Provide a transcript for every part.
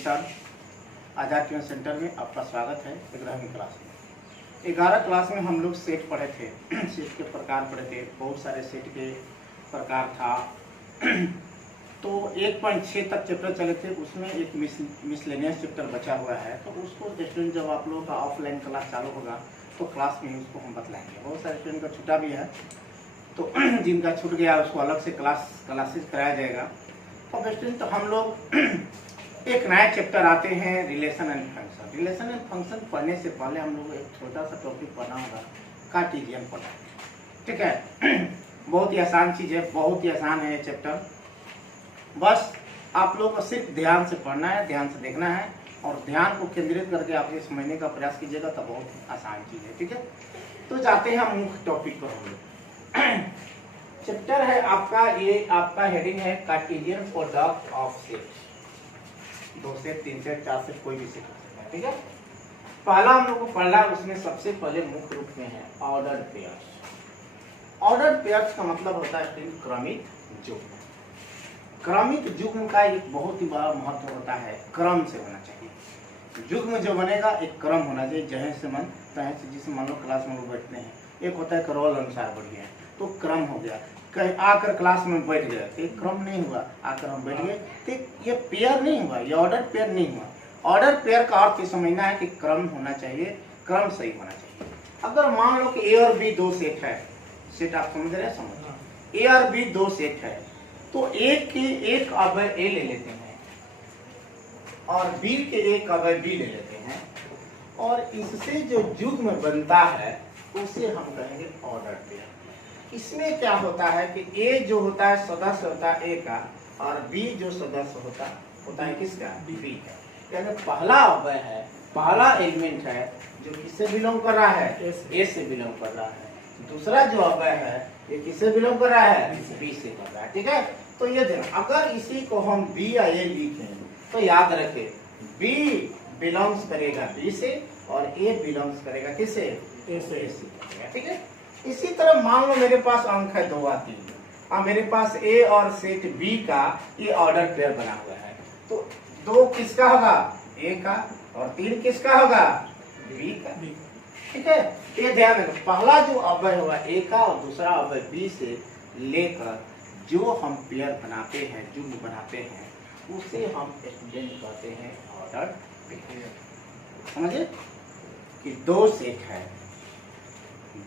Centre, आज़ाद tuition centre में आपका स्वागत है। 11वीं क्लास में 11 क्लास में हम लोग सेट पढ़े थे। सेट के प्रकार पढ़े थे, बहुत सारे सेट के प्रकार था। तो 1.6 तक चैप्टर चले थे, उसमें एक मिसलेनियस चैप्टर बचा हुआ है। तो उसको स्टूडेंट जब आप लोगों का ऑफलाइन क्लास चालू होगा तो क्लास में उसको हम बतलाएंगे। बहुत सारे स्टूडेंट का छूटा भी है, तो जिनका छूट गया उसको अलग से क्लासेस कराया जाएगा। अब स्टूडेंट तो हम लोग एक नया चैप्टर आते हैं, relation and function. Relation and function पढ़ने से पहले हम लोग एक छोटा सा टॉपिक पढ़ना होगा, कार्टेशियन प्रोडक्ट। ठीक है, बहुत ही आसान चीज़ है, बहुत ही आसान है ये चैप्टर। बस आप लोग को सिर्फ ध्यान से पढ़ना है, ध्यान से देखना है और ध्यान को केंद्रित करके आप ये समझने का प्रयास कीजिएगा, तो बहुत आसान चीज़ है। ठीक है, तो जाते हैं हम मुख्य टॉपिक पर। हम लोग चैप्टर है आपका, ये आपका हेडिंग है Cartesian product of set. 2 set, 3 set, 4 set, कोई भी सेट हो सकता है। ठीक है, पहला हम लोग को पढ़ना, उसमें सबसे पहले मुख्य रूप में है ऑर्डर पेयर्स। ऑर्डर पेयर्स का मतलब होता है क्रमिक युग्म। क्रमिक युग्म का एक बहुत ही बड़ा महत्व होता है, क्रम से होना चाहिए। युग्म जो बनेगा एक क्रम होना चाहिए, जहाँ से मन तहाँ से, जिसे मान लो क्लास में लोग बैठते हैं, एक होता है रोल अनुसार बढ़ गया तो क्रम हो गया, कहीं आकर क्लास में बैठ गए तो एक क्रम नहीं हुआ, आकर हम बैठ गए तो ये पेयर नहीं हुआ, ये ऑर्डर पेयर नहीं हुआ। ऑर्डर पेयर का अर्थ ये समझना है कि क्रम होना चाहिए, क्रम सही होना चाहिए। अगर मान लो कि ए और बी 2 सेट है, सेट आप समझ रहे हैं, समझ, ए और बी 2 सेट है, तो एक के एक अवयव ए ले लेते हैं और बी के एक अवयव बी ले लेते हैं, और इससे जो युग्म बनता है उसे हम कहेंगे ऑर्डर पेयर। इसमें क्या होता है कि ए जो होता है सदस्य होता है ए का, और बी जो सदस्य होता है किसका, बी का। यानी पहला अवयव है, पहला एलिमेंट है जो किससे बिलोंग कर रहा है, ए से बिलोंग कर रहा है। दूसरा जो अवयव है ये किससे बिलोंग कर रहा है, बी से कर रहा है। ठीक है, तो ये देखो, अगर इसी को हम बी या ए लिखें तो याद रखें बी बिलोंग्स करेगा बी से और ए बिलोंग्स करेगा किससे, ए से। ठीक है, इसी तरह मान लो मेरे पास अंक है 2 और 3, और मेरे पास ए और सेट बी का ये ऑर्डर पेयर बना हुआ है, तो 2 किसका होगा, ए का, और 3 किसका होगा, बी का। ठीक है, ये ध्यान रखो, पहला जो अवयव होगा ए का और दूसरा अवयव बी से लेकर जो हम पेयर बनाते हैं, युग्म बनाते हैं, उसे हम स्टूडेंट कहते हैं ऑर्डर पेयर। समझे कि 2 सेट है,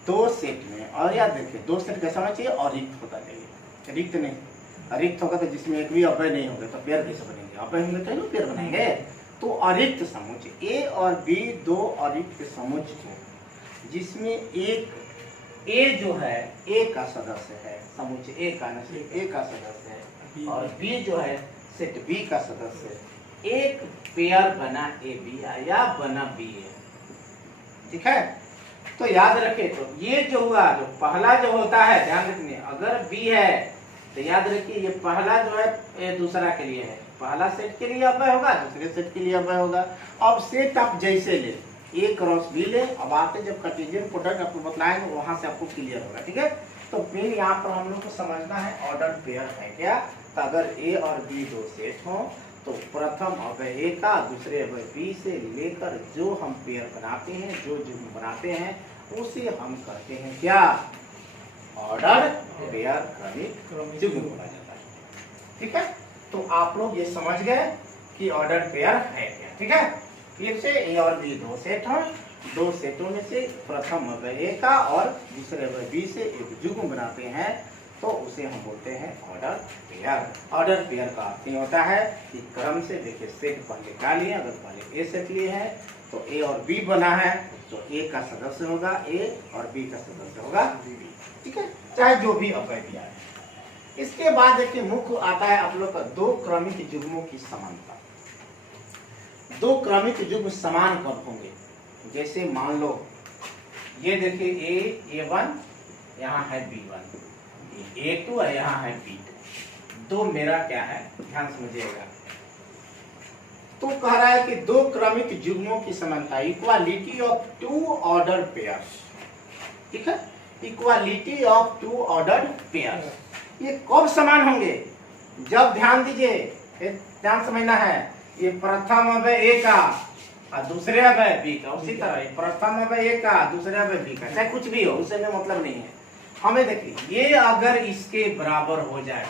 2 सेट में, और याद देखिए 2 सेट कैसा होना चाहिए, अरिक्त होता चाहिए, रिक्त नहीं। अरिक्त होगा तो जिसमें एक भी अवयव नहीं होगा तो पेयर कैसे बनेंगे, अवयव होंगे तो पेयर बनाएंगे। तो अरिक्त समुच्चय ए और बी 2 अरिक्त समुच्चय जिसमें एक ए जो है ए का सदस्य है, समुच्चय ए का ए का सदस्य है, और बी जो है सेट बी का सदस्य है, एक पेयर बना ए बी या बना बी ए। ठीक है, तो याद रखे, तो ये जो हुआ, जो पहला जो होता है, ध्यान रखने, अगर बी है तो याद रखिए ये पहला जो है ये दूसरा के लिए है, पहला सेट के लिए अवयव होगा, दूसरे सेट के लिए अवयव होगा। अब सेट आप जैसे ले, ए क्रॉस बी ले, अब आते जब कार्टेशियन प्रोडक्ट आपको बताएंगे वहां से आपको क्लियर होगा। ठीक है, तो फिर यहाँ पर हम लोग को समझना है ऑर्डर पेयर है क्या। तो अगर ए और बी 2 सेट हो तो प्रथम अवयव ए का, दूसरे अवयव बी से लेकर जो हम पेयर बनाते हैं, जो युग्म बनाते हैं, उसे हम कहते हैं क्या, ऑर्डर पेयर, क्रमिक युग्म बोला जाता है। ठीक है, तो आप लोग ये समझ गए कि ऑर्डर पेयर है क्या। ठीक है, फिर से ए और बी 2 सेट हो, 2 सेटों में से प्रथम अवयव ए का और दूसरे अवयव बी से एक युग्म बनाते हैं, तो उसे हम बोलते हैं ऑर्डर पेयर। ऑर्डर पेयर का अर्थ ये होता है कि क्रम से, देखिए सेट पहले का लिए, अगर पहले ए सेट लिए है तो ए और बी बना है तो ए का सदस्य होगा ए और बी का सदस्य होगा बी। ठीक है, चाहे जो भी अवयव दिया है। इसके बाद देखिए मुख्य आता है आप लोग का 2 क्रमिक युग्मों की समानता। 2 क्रमिक युग्म समान कब होंगे, जैसे मान लो ये देखिए A1 यहाँ है B1, A2 है यहाँ है B2, 2 मेरा क्या है, ध्यान समझिएगा। तो कह रहा है कि 2 क्रमिक युग्मों की समानता, इक्वालिटी ऑफ 2 ऑर्डर पेयर्स। ठीक है, इक्वालिटी ऑफ 2 ऑर्डर पेयर्स ये कब समान होंगे, जब, ध्यान दीजिए, ध्यान समझना है, ये प्रथम अवयव ए का और दूसरे अवयव बी का, उसी तरह ये प्रथम अवयव ए का दूसरे अवयव बी का, चाहे कुछ भी हो उससे में मतलब नहीं है हमें। देखिए ये अगर इसके बराबर हो जाए,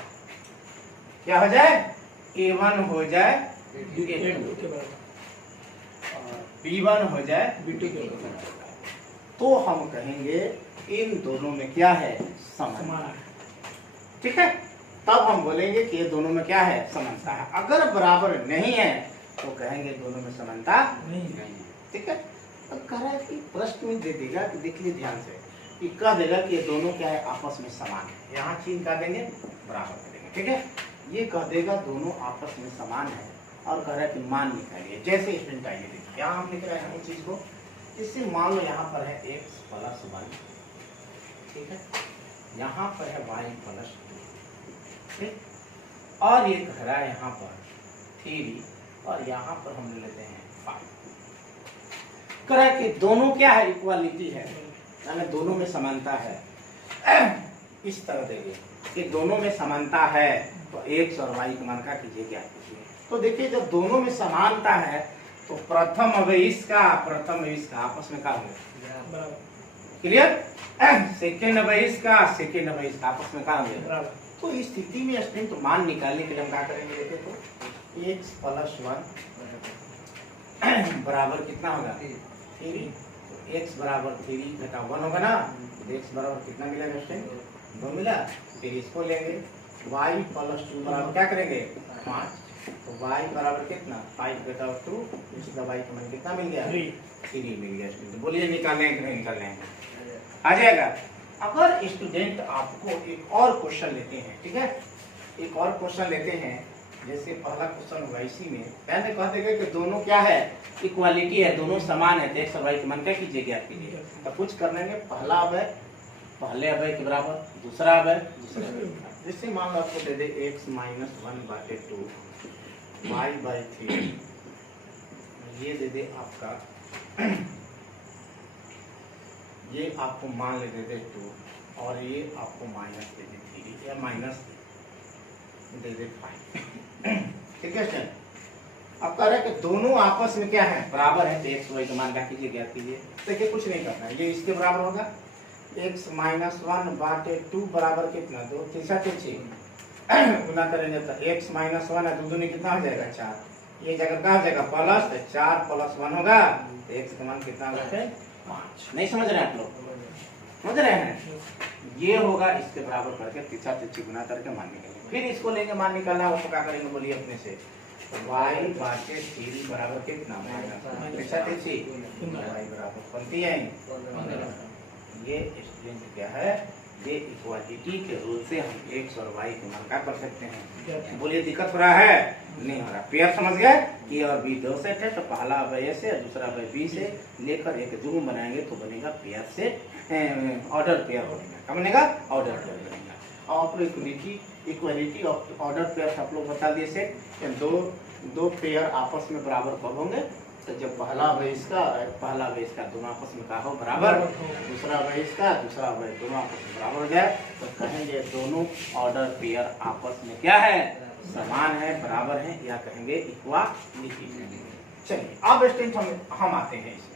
क्या हो जाए, A1 हो जाए A2 के बराबर और B1 हो जाए B2 के बराबर, तो हम कहेंगे इन दोनों में क्या है, समान है। ठीक है, तब हम बोलेंगे कि ये दोनों में क्या है, समानता है। अगर बराबर नहीं है तो कहेंगे दोनों में समानता नहीं है। ठीक है, तो कह रहा है कि प्रश्न में दे देगा कि देख लीजिए ध्यान से, कि कह देगा कि ये दोनों क्या है, आपस में समान है। यहाँ चीन का देंगे, बराबर कर देंगे। ठीक है, ये कह देगा दोनों आपस में समान है और कह रहा है कि मान निकालिए। जैसे स्टूडेंट आइए देखिए, यहाँ हम लिख रहे हैं इस चीज को, इससे मान लो यहाँ पर है x + 1, ठीक है, यहाँ पर है y + 2, ठीक, और ये कह रहा है यहाँ पर 3 और यहाँ पर हम लेते हैं 5। कह रहा है कि दोनों क्या है, इक्वालिटी है, यानी दोनों में समानता है। इस तरह देंगे कि दोनों में समानता है तो x और y का मान का कीजिए, क्या कीजिए। तो देखिए जब दोनों में समानता है तो प्रथम अवयव इसका प्रथम अवयव इसका आपस में क्या होगा, क्लियर। सेकेंड अवयव इसका सेकेंड अवयव इसका आपस में क्या होगा। तो इस स्थिति में स्टूडेंट तो मान निकालने के लिए हम क्या करेंगे, देखिए तो x + 1 बराबर कितना होगा, 3। तो x बराबर 3 घटा 1 होगा ना, तो x बराबर कितना मिलेगा स्टूडेंट, 2 मिला। फिर इसको लेंगे y + 2 बराबर क्या करेंगे, 5। तो y बराबर कितना, 5 घटा 2, इसका y का मान कितना मिल गया, 3 मिल गया। स्टूडेंट बोलिए निकालने हैं कि नहीं निकालने हैं, आ जाएगा। अगर स्टूडेंट आपको एक और क्वेश्चन लेते हैं, ठीक है, एक और क्वेश्चन लेते हैं, जैसे पहला क्वेश्चन हुआ इसी में, पहले कह देगा कि दोनों क्या है, इक्वालिटी है, दोनों समान है, तो x और y के मान क्या कीजिए, ज्ञात कीजिए। तो कुछ करने में पहला अवयव पहले अवयव के बराबर, दूसरा अवयव दूसरे अवयव के बराबर। जैसे मान लो आपको दे दे x - 1/2 y/3, ये दे दे आपका ये आपको मान ले दे 2 और ये आपको माइनस दे दे 3 या माइनस दे दे 5। ठीक है सर, अब कह रहे हैं कि दोनों आपस में क्या है, बराबर है, तो x y का मान क्या कीजिए, ज्ञात कीजिए। देखिए कुछ नहीं करना है, ये इसके बराबर होगा, x - 1/2 बराबर कितना, 2 3 6 गुना करेंगे तो x - 1 है, 2 दूनी कितना हो जाएगा, 4। ये जगह क्या हो जाएगा, प्लस, तो 4 + 1 होगा, तो x का मान कितना होगा, 5। नहीं समझ रहे हैं आप लोग, समझ रहे हैं। ये होगा, इसके बराबर करके 3 गुना करके मान निकालेंगे। फिर इसको लेंगे, मान निकालना हो तो क्या करेंगे, बोलिए अपने से, y/3 बराबर कितना, -3 y बराबर बनती है। ये स्टूडेंट क्या है, ये इक्वालिटी के रूल से हम x और y के मान क्या कर सकते हैं। बोलिए दिक्कत हो रहा है, नहीं हो रहा। पेयर समझ गए, a और b 2 सेट है, तो पहला अवयव a से दूसरा अवयव b से लेकर एक जुगनू बनाएंगे तो बनेगा पेयर से ऑर्डर पेयर बनेगा। क्या बनेगा, ऑर्डर पेयर बनेगा। और इक्वालिटी ऑफ ऑर्डर पेयर आप लोग बता दिए से दो पेयर आपस में बराबर कब होंगे, तो जब पहला अवयव इसका दोनों आपस में क्या हो, बराबर, दूसरा अवयव इसका दूसरा अवयव दोनों आपस में बराबर हो जाए, तो कहेंगे दोनों ऑर्डर पेयर आपस में क्या है, समान है, बराबर है, या कहेंगे इक्वालिटी है। चलिए अब स्टूडेंट हम आते हैं इसमें।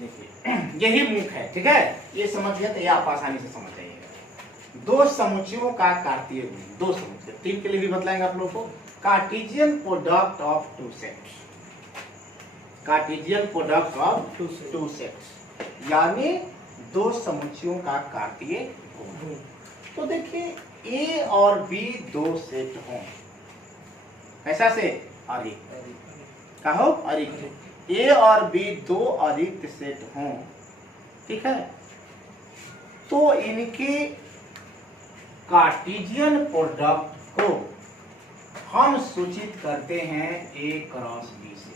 देखिए यही मुख्य है, ठीक है, ये समझ गया तो ये आप आसानी से समझ जाइएगा। दो समुच्चयों का कार्तीय गुण, दो समुच्चय, 3 के लिए भी बतलाएंगे आप लोगों को। Cartesian product of 2 sets, Cartesian product of 2 sets, यानी दो समुच्चयों का कार्तीय गुण। तो देखिए A और B 2 सेट हों, ऐसा से अरिक्त, कहो अरिक्त, A और B 2 अरिक्त सेट हों, ठीक है, तो इनके कार्टेशियन प्रोडक्ट को हम सूचित करते हैं A क्रॉस B से,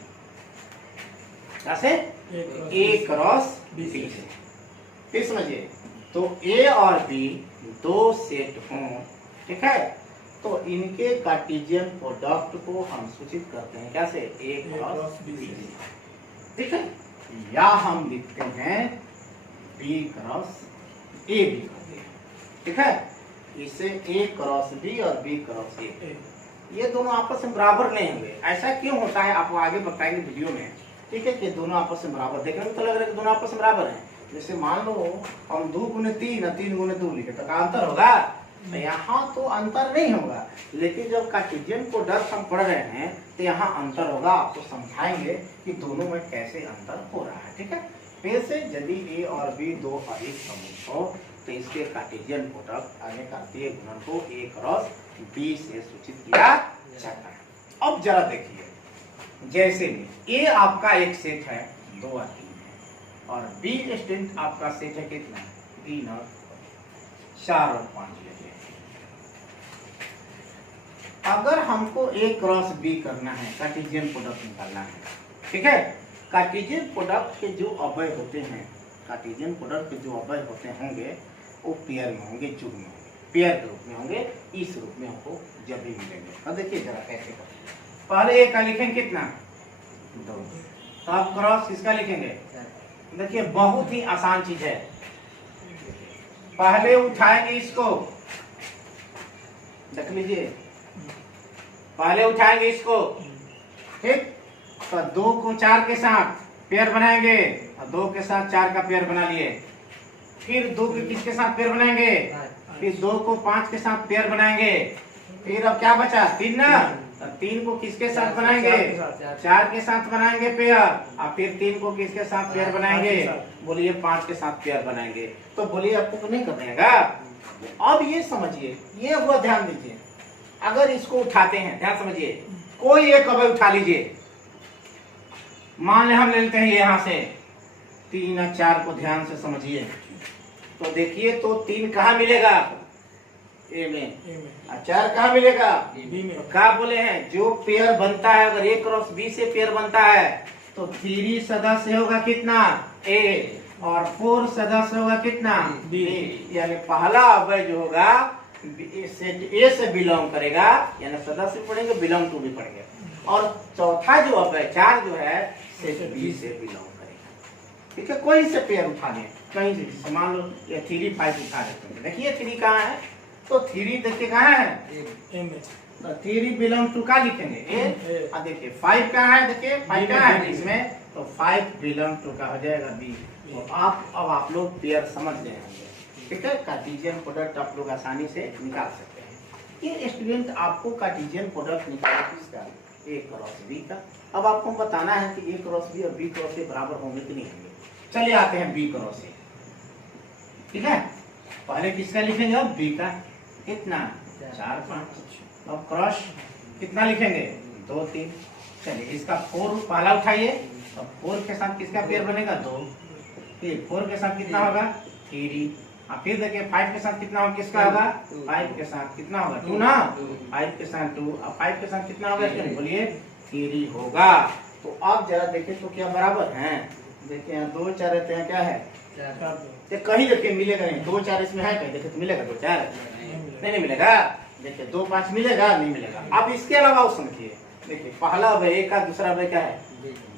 कैसे, A क्रॉस B से। फिर समझिए, तो A और B 2 सेट हों, ठीक है, तो इनके कार्टेशियन प्रोडक्ट को हम सूचित करते हैं कैसे, A क्रॉस B से, ठीक है, या हम लिखते हैं B क्रॉस A भी करते हैं, ठीक है, इसे A क्रॉस B और B क्रॉस A। ये दोनों आपस में बराबर नहीं होंगे। ऐसा क्यों होता है आपको आगे बताएंगे वीडियो में, ठीक है, कि दोनों आपस में बराबर, देखने में तो लग रहा है कि दोनों आपस में बराबर हैं। जैसे मान लो हम 2 गुने 3 और 3 गुने 2 लिखे तो क्या अंतर होगा? यहाँ तो अंतर नहीं होगा, लेकिन जब कार्टेशियन प्रोडक्ट हम पढ़ रहे हैं तो यहाँ अंतर होगा। आपको समझाएंगे कि दोनों में कैसे अंतर हो रहा है, ठीक है। फिर से यदि ए और बी दो अधिक समूह हो तो इसके कार्टेशियन प्रोडक्ट यानी कार्तीय गुणन को ए क्रॉस बी से सूचित किया जाता है। अब जरा देखिए, जैसे में ए आपका एक सेट है 2 और 3 है, और बी स्टूडेंट आपका सेट है कितना? 3 और 4 और 5 लेते हैं। अगर हमको ए क्रॉस बी करना है, कार्टेशियन प्रोडक्ट निकालना है, ठीक है। कार्टेशियन प्रोडक्ट के जो अवयव होते हैं, कार्टेशियन प्रोडक्ट के जो अवयव होते होंगे वो पेयर में होंगे, युग्म में होंगे, पेयर के रूप में होंगे, इस रूप में हमको जब भी मिलेंगे। अब देखिए जरा कैसे करेंगे। पहले ए का लिखेंगे कितना? 2। तो आप क्रॉस किसका लिखेंगे? देखिए बहुत ही आसान चीज है। पहले उठाएंगे इसको, देख लीजिए, पहले उठाएंगे इसको, ठीक। तो 2 को 4 के साथ पेयर बनाएंगे और 2 के साथ 4 का पेयर बना लिए। फिर 2 के किसके साथ पेयर बनाएंगे? फिर 2 को 5 के साथ पेयर बनाएंगे। फिर अब क्या बचा? 3 ना, 3 को किसके साथ बनाएंगे? 4 के साथ बनाएंगे पेयर, और फिर 3 को किसके साथ पेयर बनाएंगे? बोलिए 5 के साथ पेयर बनाएंगे। तो बोलिए आपको तो नहीं करनेगा। अब ये समझिए, ये हुआ, ध्यान दीजिए। अगर इसको उठाते हैं, ध्यान समझिए, कोई एक अवयव उठा लीजिए। मान ले हम ले लेते हैं यहाँ से 3 और 4 को, ध्यान से समझिए। तो देखिए, तो 3 कहाँ मिलेगा? ए में। और 4 कहाँ मिलेगा? बी में। तो क्या बोले हैं, जो पेयर बनता है, अगर ए क्रॉस बी से पेयर बनता है तो 3 सदस्य होगा कितना? ए, और 4 सदस्य होगा कितना? बी। यानी पहला अवयव जो होगा सेट ए से बिलोंग करेगा, यानी सदस्य पढ़ेंगे, बिलोंग टू भी पढ़ेंगे। और चौथा जो अवयव 4 जो है सेट बी से बिलोंग करेगा, ठीक है। कोई से पेयर उठा लें कहीं से, जैसे मान लो ये 3 5 उठा लेते हैं। देखिए 3 कहाँ है? तो 3 देखिए कहाँ है? ए में। तो 3 बिलोंग टू का लिखेंगे ए। और देखिए 5 कहाँ है? देखिए 5 कहाँ है इसमें? तो 5 बिलोंग टू का हो जाएगा बी। तो अब आप लोग पेयर समझ गए होंगे, ठीक है। कार्टेशियन प्रोडक्ट आप लोग आसानी से निकाल सकते हैं। ये स्टूडेंट आपको कार्टेशियन प्रोडक्ट निकालना किसका? ए क्रॉस बी का। अब आपको बताना है कि ए क्रॉस बी और बी क्रॉस ए बराबर होंगे कि नहीं होंगे। चलिए आते हैं बी क्रॉस ए, ठीक है। पहले किसका लिखेंगे? अब बी का। कितना? 4 5। अब क्रॉस कितना लिखेंगे? 2 3। चलिए इसका 4 पहला उठाइए। अब 4 के साथ किसका पेयर बनेगा? 2। फिर 4 के साथ कितना होगा? 3। और फिर देखिए 5 के साथ कितना होगा? किसका होगा? 5 के साथ कितना होगा? 2 ना। 5 के साथ 2। अब 5 के साथ कितना होगा? बोलिए 3 होगा। तो अब जरा देखिए तो क्या बराबर हैं? देखिए यहाँ 2 4 रहते हैं, क्या है? तो कहीं देखिए मिलेगा नहीं। 2 4 इसमें है कहीं? देखिए तो मिलेगा 2 4? नहीं मिलेगा। देखिए 2 5 मिलेगा? नहीं मिलेगा। अब इसके अलावा उस समझिए, देखिए पहला अवयव ए का, दूसरा अवयव क्या है?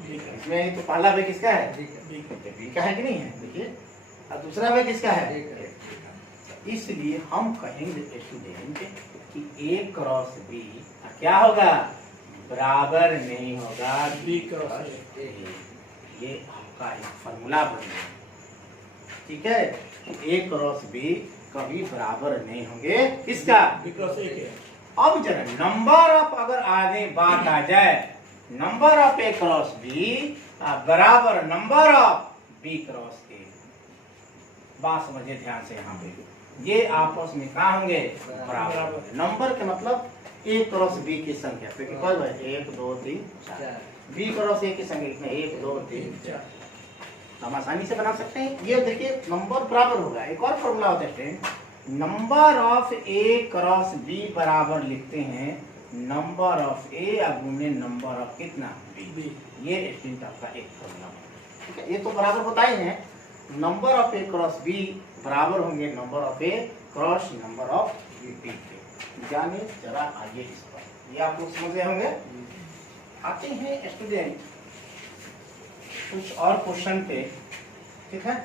इसमें तो पहला अवयव किसका है? बी का है कि नहीं है? देखिए, और दूसरा अवयव किसका है? इसलिए हम कहेंगे स्टूडेंट कि ए क्रॉस बी क्या होगा? बराबर नहीं होगा बी क्रॉस ए। ये आपका एक फॉर्मूला बन गया, ठीक है। ए क्रॉस बी कभी बराबर नहीं होंगे किसका? बी क्रॉस ए के। अब जरा नंबर ऑफ, अगर आगे बात आ जाए, number of A cross B बराबर number of B cross A. बात समझिए ध्यान से, यहाँ पे ये आपस में कहा होंगे? बराबर। नंबर के मतलब ए क्रॉस बी की संख्या, तो 1 2 3 4। बी क्रॉस ए की संख्या कितने? 1 2 3 4। हम आसानी से बना सकते हैं। ये देखिए नंबर बराबर होगा। एक और फॉर्मूला होता है, number of A cross B बराबर लिखते हैं नंबर ऑफ ए गुने नंबर ऑफ कितना? बी। ये स्टूडेंट आपका एक फॉर्मूला, ठीक है। ये तो बराबर होता ही है। Number of A cross B बराबर होंगे number of A cross number of B के। जाने जरा आगे इस पर, ये आप लोग समझ गए होंगे। आते हैं स्टूडेंट कुछ और क्वेश्चन पे, ठीक है।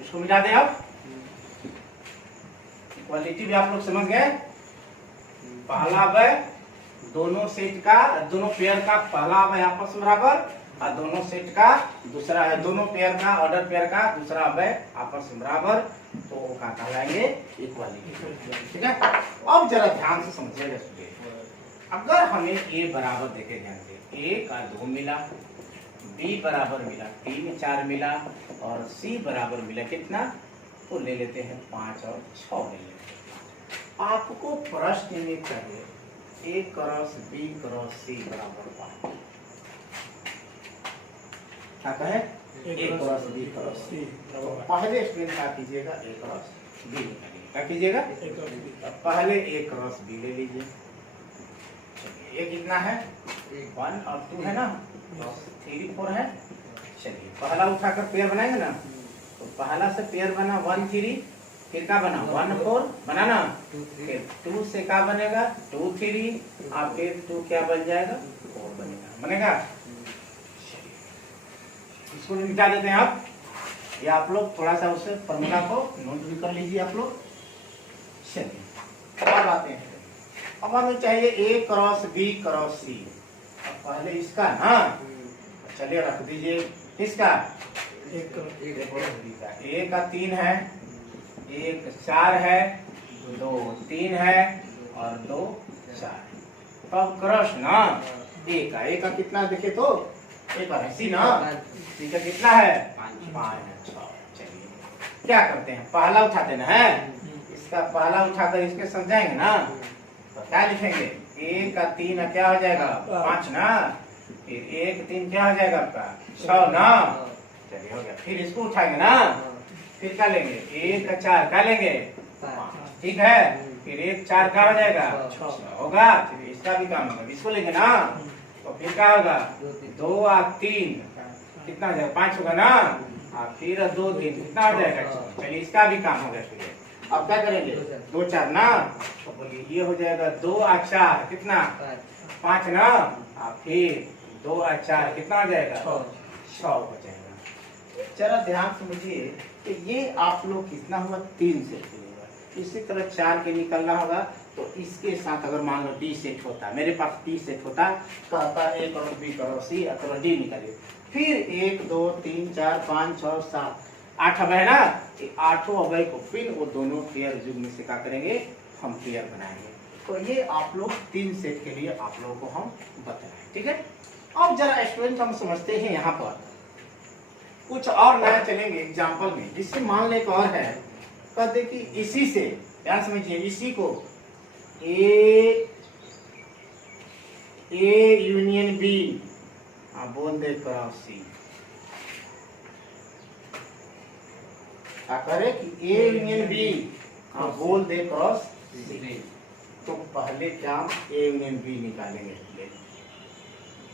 इसको मिटा दें। आप इक्वालिटी भी आप लोग समझ गए। पहला अवयव दोनों सेट का, दोनों पेयर का पहला अवयव आपस में बराबर, और दोनों सेट का दूसरा, दोनों पेयर का ऑर्डर पेयर का दूसरा अवयव आपस में बराबर, तो वो क्या कहलाएंगे? इक्वालिटी। ठीक है, अब जरा ध्यान से समझिएगा स्टूडेंट, अगर हमें ए बराबर देखे ध्यान से, ए का 2 मिला, बी बराबर मिला 3 4 मिला, और सी बराबर मिला कितना, तो ले लेते हैं 5 और 6 ले लेते हैं। आपको प्रश्न में चाहिए ए क्रॉस बी क्रॉस सी बराबर 5, क्या कहे? ए क्रॉस बी क्रॉस सी। पहले स्टूडेंट क्या कीजिएगा? ए क्रॉस बी निकालिए। क्या कीजिएगा? पहले ए क्रॉस बी ले लीजिए। ये कितना है? 1 और 2 है ना, 3 4 है। चलिए पहला उठाकर पेयर बनाएंगे ना, तो पहला से पेयर बना 1 3, फिर क्या बना 1 4 बना ना, फिर 2 से क्या बनेगा 2 3, और फिर 2 क्या बन जाएगा 4 बनेगा, बनेगा। इसको मिटा देते हैं आप, ये आप लोग थोड़ा सा उसे फॉर्मूला को नोट भी कर लीजिए आप लोग। चलिए अब आते हैं, अब हमें चाहिए ए क्रॉस बी क्रॉस सी। अब पहले इसका ना, चलिए रख दीजिए इसका, ए का 3 है, 1 4 है, 2 3 है, और 2 4। तब क्रॉस ना ए का कितना देखे तो ए का सी ना, सी का कितना है 5 6। चलिए क्या करते हैं, पहला उठाते ना है, इसका पहला उठाकर इसके समझाएंगे ना, तो क्या लिखेंगे? ए का 3 क्या हो जाएगा 5 ना, फिर 1 3 क्या हो जाएगा आपका 6 ना। चलिए हो गया, फिर इसको उठाएंगे ना, फिर क्या लेंगे? 1 का 4 क्या लेंगे 5, ठीक है, फिर 1 4 क्या हो जाएगा 6 होगा। फिर इसका भी काम होगा, इसको लेंगे ना, तो फिर क्या होगा 2 और 3 कितना हो जाएगा 5 होगा ना, और फिर 2 3 कितना हो जाएगा 6। चलिए इसका भी काम हो गया। अब क्या करेंगे 2 4 ना, तो बोलिए ये हो जाएगा 2 और 4 कितना 5 ना, और फिर 2 और 4 कितना हो जाएगा 6 हो जाएगा। जरा ध्यान समझिए कि ये आप लोग कितना हुआ 3 सेट होगा, इसी तरह 4 के निकलना होगा, तो इसके साथ अगर मान लो डी सेट होता, मेरे पास डी सेट होता, तो आता ए करो बी करो सी अथवा डी निकालिए, फिर 1 2 3 4 5 6 7 8 अवयव है ना, 8 अवयव को फिर वो दोनों पेयर युग्म से क्या करेंगे, हम पेयर बनाएंगे। तो ये आप लोग 3 सेट के लिए आप लोगों को हम बताएं, ठीक है। अब जरा स्टूडेंट हम समझते हैं, यहाँ पर कुछ और नया चलेंगे एग्जाम्पल में, जिससे मान ले एक और है, कहते कि इसी से ध्यान समझिए, इसी को ए यूनियन बी बोल दे क्रॉस सी। क्या करे कि ए यूनियन बी बोल दे क्रॉस सी। तो पहले क्या ए यूनियन बी निकालेंगे,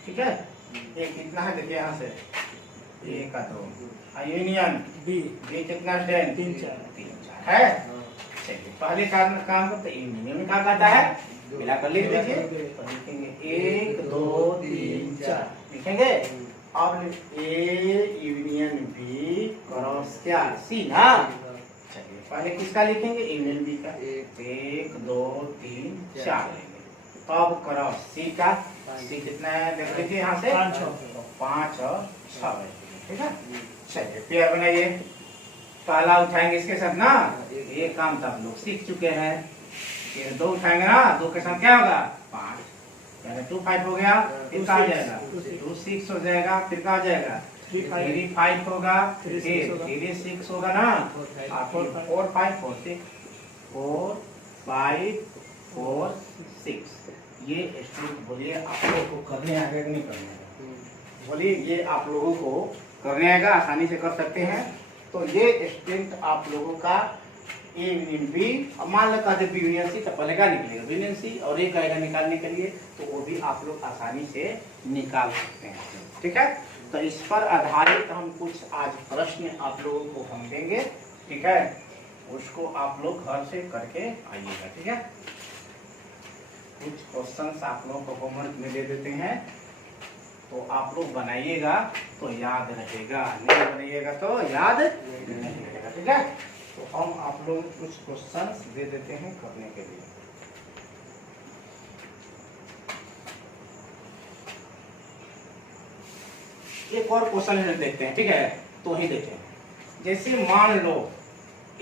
ठीक है। ए कितना है देखिए यहाँ से, ए का 2 यूनियन बी कितना 3 4 है। चलिए पहले काम करते हैं, यूनियन में क्या करता है मिलाकर लिख दीजिए, तो लिखेंगे 1 2 3 4 लिखेंगे। अब ए यूनियन बी क्रॉस क्या सी ना। चलिए पहले किसका लिखेंगे, यूनियन बी का, 1 2 3 4 लेंगे। अब क्रॉस सी का, सी कितना है देख लीजिए यहाँ से 5 और 6, ठीक है। चलिए पेयर बनाइए, पहला उठाएंगे इसके साथ ना, ये काम तो आप लोग सीख चुके हैं। फिर 2 उठाएंगे ना, 2 के साथ क्या होगा 5, यानी 2 5 हो गया, फिर क्या हो जाएगा 2 6 हो जाएगा, फिर क्या हो जाएगा 3 5 होगा, फिर 3 6 होगा ना, 4 5 4 6 4 5 4 6। ये स्ट्रिक बोलिए आप लोगों को करने आएगा कि नहीं करने आएगा, बोलिए ये आप लोगों को करने आएगा, आसानी से कर सकते हैं। तो ये स्ट्रिंग आप लोगों का ए यूनियन बी, मान लो कहते बी यूनियन सी, तो पहले क्या निकलेगा बी यूनियन सी, और एक आएगा निकालने के लिए, तो वो भी आप लोग आसानी से निकाल सकते हैं, ठीक है। तो इस पर आधारित हम कुछ आज प्रश्न आप लोगों को हम देंगे, ठीक है, उसको आप लोग घर से करके आइएगा, ठीक है। कुछ क्वेश्चंस आप लोगों को होमवर्क में दे देते हैं, तो आप लोग बनाइएगा तो याद रहेगा, नहीं बनाइएगा तो याद नहीं रहेगा, ठीक है। तो हम आप लोग कुछ क्वेश्चंस दे देते हैं करने के लिए। एक और क्वेश्चन देखते हैं, ठीक है, तो ही देते हैं। जैसे मान लो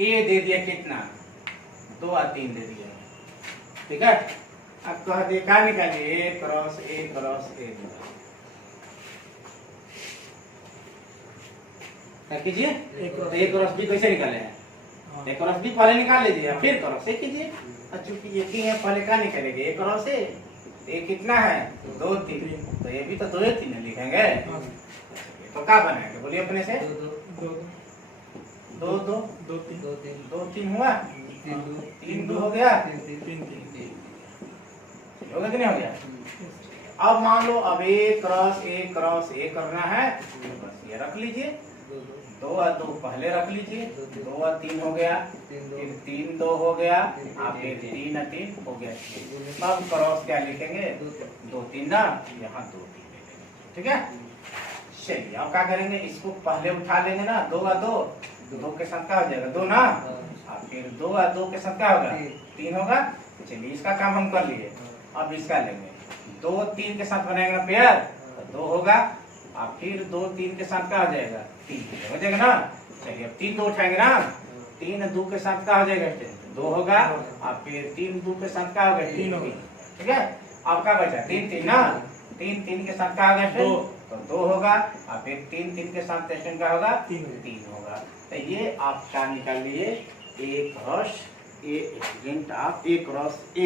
ए दे दिया कितना, 2 और 3 दे दिया, ठीक है। अब कह दिए क्या निकालिए, ए क्रॉस ए क्रॉस ए क्या कीजिए, ए क्रॉस बी कैसे निकाले हैं, ए क्रॉस बी पहले निकाल लीजिए फिर क्रॉस ए कीजिए। चूंकि एक ही है पहले क्या निकालेंगे, ए क्रॉस ए, ए कितना है 2 3, तो ये भी तो 2 3 लिखेंगे, तो क्या बनाएंगे बोलिए अपने से, 2 2 3 हुआ, 3 2 हो गया, 3 हो गया कि नहीं हो गया। अब मान लो अब ए क्रॉस ए करना है, बस ये रख लीजिए, 2 और 2 पहले रख लीजिए, 2 और 3 हो गया, फिर 3 2 हो गया, आप 3 और 3 हो गया। अब क्रॉस क्या लिखेंगे, 2 3 ना, यहाँ 2 3 लिखेंगे, ठीक है। चलिए अब क्या करेंगे, इसको पहले उठा लेंगे ना, 2 और 2 के साथ क्या हो जाएगा 2 ना, और फिर 2 और 2 के साथ क्या होगा 3 होगा। चलिए इसका काम हम कर लिए, अब इसका लेंगे, 2 3 के साथ बनाएंगे ना पेयर, तो 2 होगा, और फिर 2 3 के साथ क्या हो जाएगा 3 हो जाएगा ना। चलिए अब 3 2 उठाएंगे ना, 3 2 के साथ क्या हो जाएगा 2 होगा, और फिर 3 2 के साथ क्या होगा 3 होगा, ठीक है। अब क्या बचा 3 3 ना, 3 3 के साथ क्या होगा 2, तो 2 होगा, और फिर 3 3 के साथ क्या होगा 3 होगा। तो ये आप क्या निकाल लिए, A cross A element of A cross A,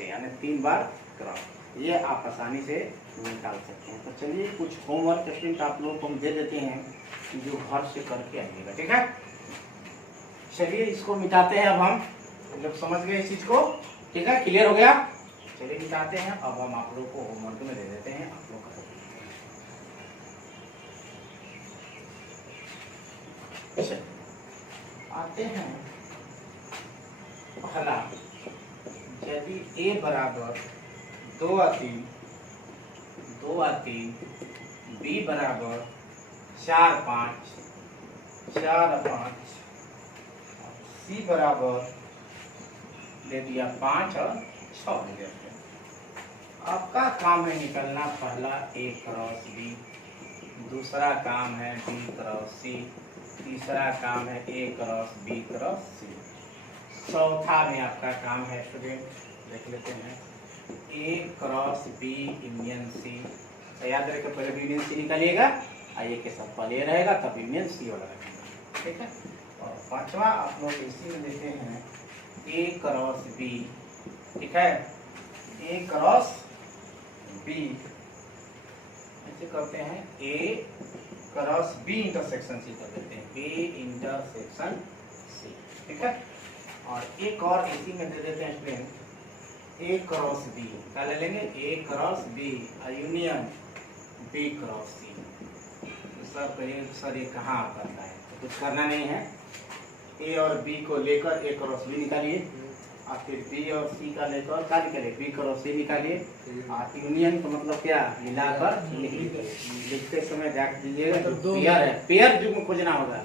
यानी 3 बार क्रॉस, ये आप आसानी से निकाल सकते हैं। तो चलिए कुछ होमवर्क स्टूडेंट आप लोगों को हम दे देते हैं, जो घर से करके आइएगा, ठीक है। चलिए इसको मिटाते हैं, अब हम जब समझ गए इस चीज को, ठीक है, क्लियर हो गया। चलिए मिटाते हैं, अब हम आप लोग को होमवर्क में दे देते हैं, आप लोग आते हैं। पहला, यदि a बराबर 2 और 3, b बराबर 4 5, c बराबर ले दिया 5 और 6 ले दिया। आपका काम है निकलना, पहला a क्रॉस b, दूसरा काम है b क्रॉस c, तीसरा काम है a cross b cross c, चौथा में आपका काम है स्टूडेंट, देख लेते हैं, a cross b union c। तो याद रखिए पहले b यूनियन c निकालिएगा, आइए के सब पहले रहेगा तब यूनियन c वाला रखेगा, ठीक है। और पांचवा आप लोग इसी में देते हैं a क्रॉस b, ठीक है, a क्रॉस b ऐसे करते हैं, a cross b intersection c कर देते हैं, a इंटरसेक्शन c, ठीक है। और एक और इसी में दे देते हैं स्टूडेंट, a क्रॉस b, क्या ले लेंगे, a cross b union b cross c। Sir कहिए सर ये कहाँ करता है, तो कुछ करना नहीं है, a और b को लेकर a क्रॉस b निकालिए, और फिर b और c का लेकर क्या निकालिए, b क्रॉस c निकालिए, और यूनियन तो मतलब क्या मिलाकर लिखते समय ध्यान दीजिएगा, तो पेयर है, पेयर जो खोजना होगा,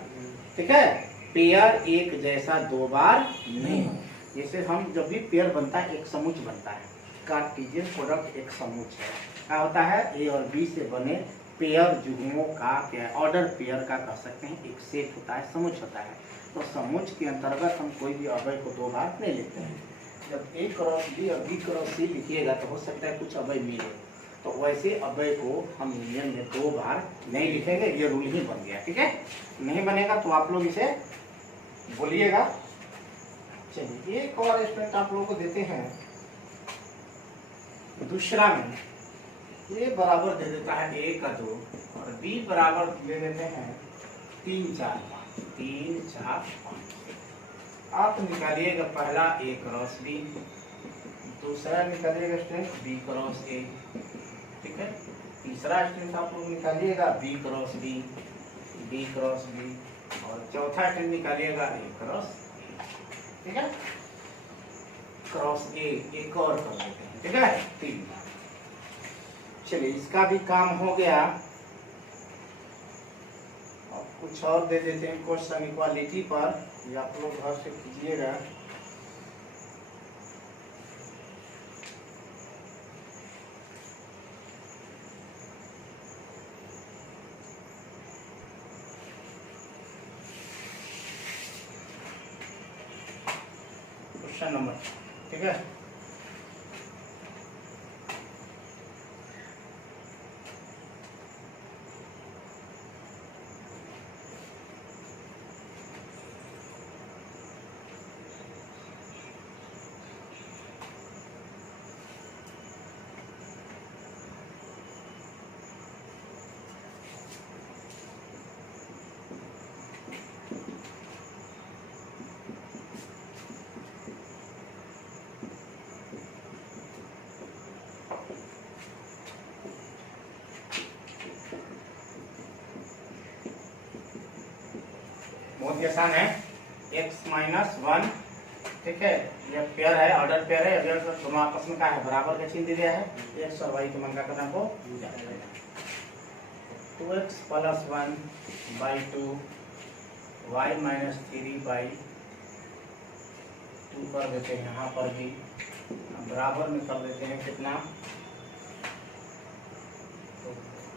ठीक है। पेयर एक जैसा 2 बार नहीं हो, जैसे हम जब भी पेयर बनता है एक समुच बनता है, कार्टेशियन प्रोडक्ट एक समुच है, क्या होता है, ए और बी से बने पेयर जुगों का क्या ऑर्डर पेयर का कह सकते हैं, एक सेट होता है, समुच होता है। तो समुच के अंतर्गत हम कोई भी अवयव को 2 बार नहीं लेते हैं। जब ए क्रॉस बी और बी क्रॉस सी लिखिएगा तो हो सकता है कुछ अवयव मिले, तो वैसे अवयव को हम यूनियन में 2 बार नहीं लिखेंगे, ये रूल ही बन गया, ठीक है। नहीं बनेगा तो आप लोग इसे बोलिएगा। चलिए एक और स्टूडेंट आप लोगों को देते हैं, दूसरा में a बराबर दे देता है 1 का 2, और b बराबर दे देते हैं 3 4 5। आप निकालिएगा पहला a क्रॉस b, दूसरा निकालिएगा स्टूडेंट b क्रॉस a, ठीक है। तीसरा स्टूडेंट आप लोग निकालिएगा b cross b cross b, और चौथा स्टूडेंट निकालिएगा a क्रॉस a, ठीक है। क्रॉस a एक और कर देते हैं, ठीक है, 3 बार। चलिए इसका भी काम हो गया। अब कुछ और दे देते हैं क्वेश्चन इक्वालिटी पर, ये आप लोग घर से कीजिएगा। क्वेश्चन नंबर, ठीक है। बहुत ही आसान है, x-1, ठीक है, ये पेयर है, ऑर्डर पेयर है। अगर दोनों आपस में क्या है, बराबर का चिन्ह दिया है, x और y के मान का करना को 2x + 1/2 y - 3/2 कर देते हैं। यहाँ पर भी बराबर में कर देते हैं कितना, तो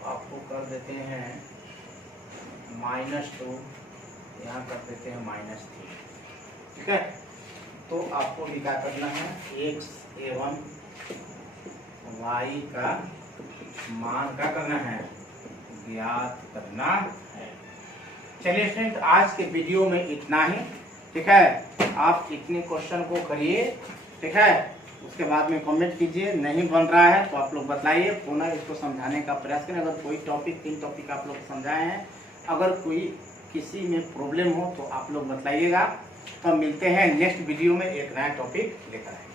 आपको कर देते हैं -2, यहाँ कर देते हैं -3, ठीक है। तो आपको भी क्या करना है, x एवं y का मान क्या करना है, ज्ञात करना है। चलिए फ्रेंड, आज के वीडियो में इतना ही, ठीक है। आप इतने क्वेश्चन को करिए, ठीक है। उसके बाद में कमेंट कीजिए, नहीं बन रहा है तो आप लोग बताइए, पुनः इसको समझाने का प्रयास करें। अगर कोई टॉपिक 3 टॉपिक आप लोग समझाए हैं, अगर कोई किसी में प्रॉब्लम हो तो आप लोग बताइएगा। तो मिलते हैं नेक्स्ट वीडियो में एक नया टॉपिक लेकर आएंगे।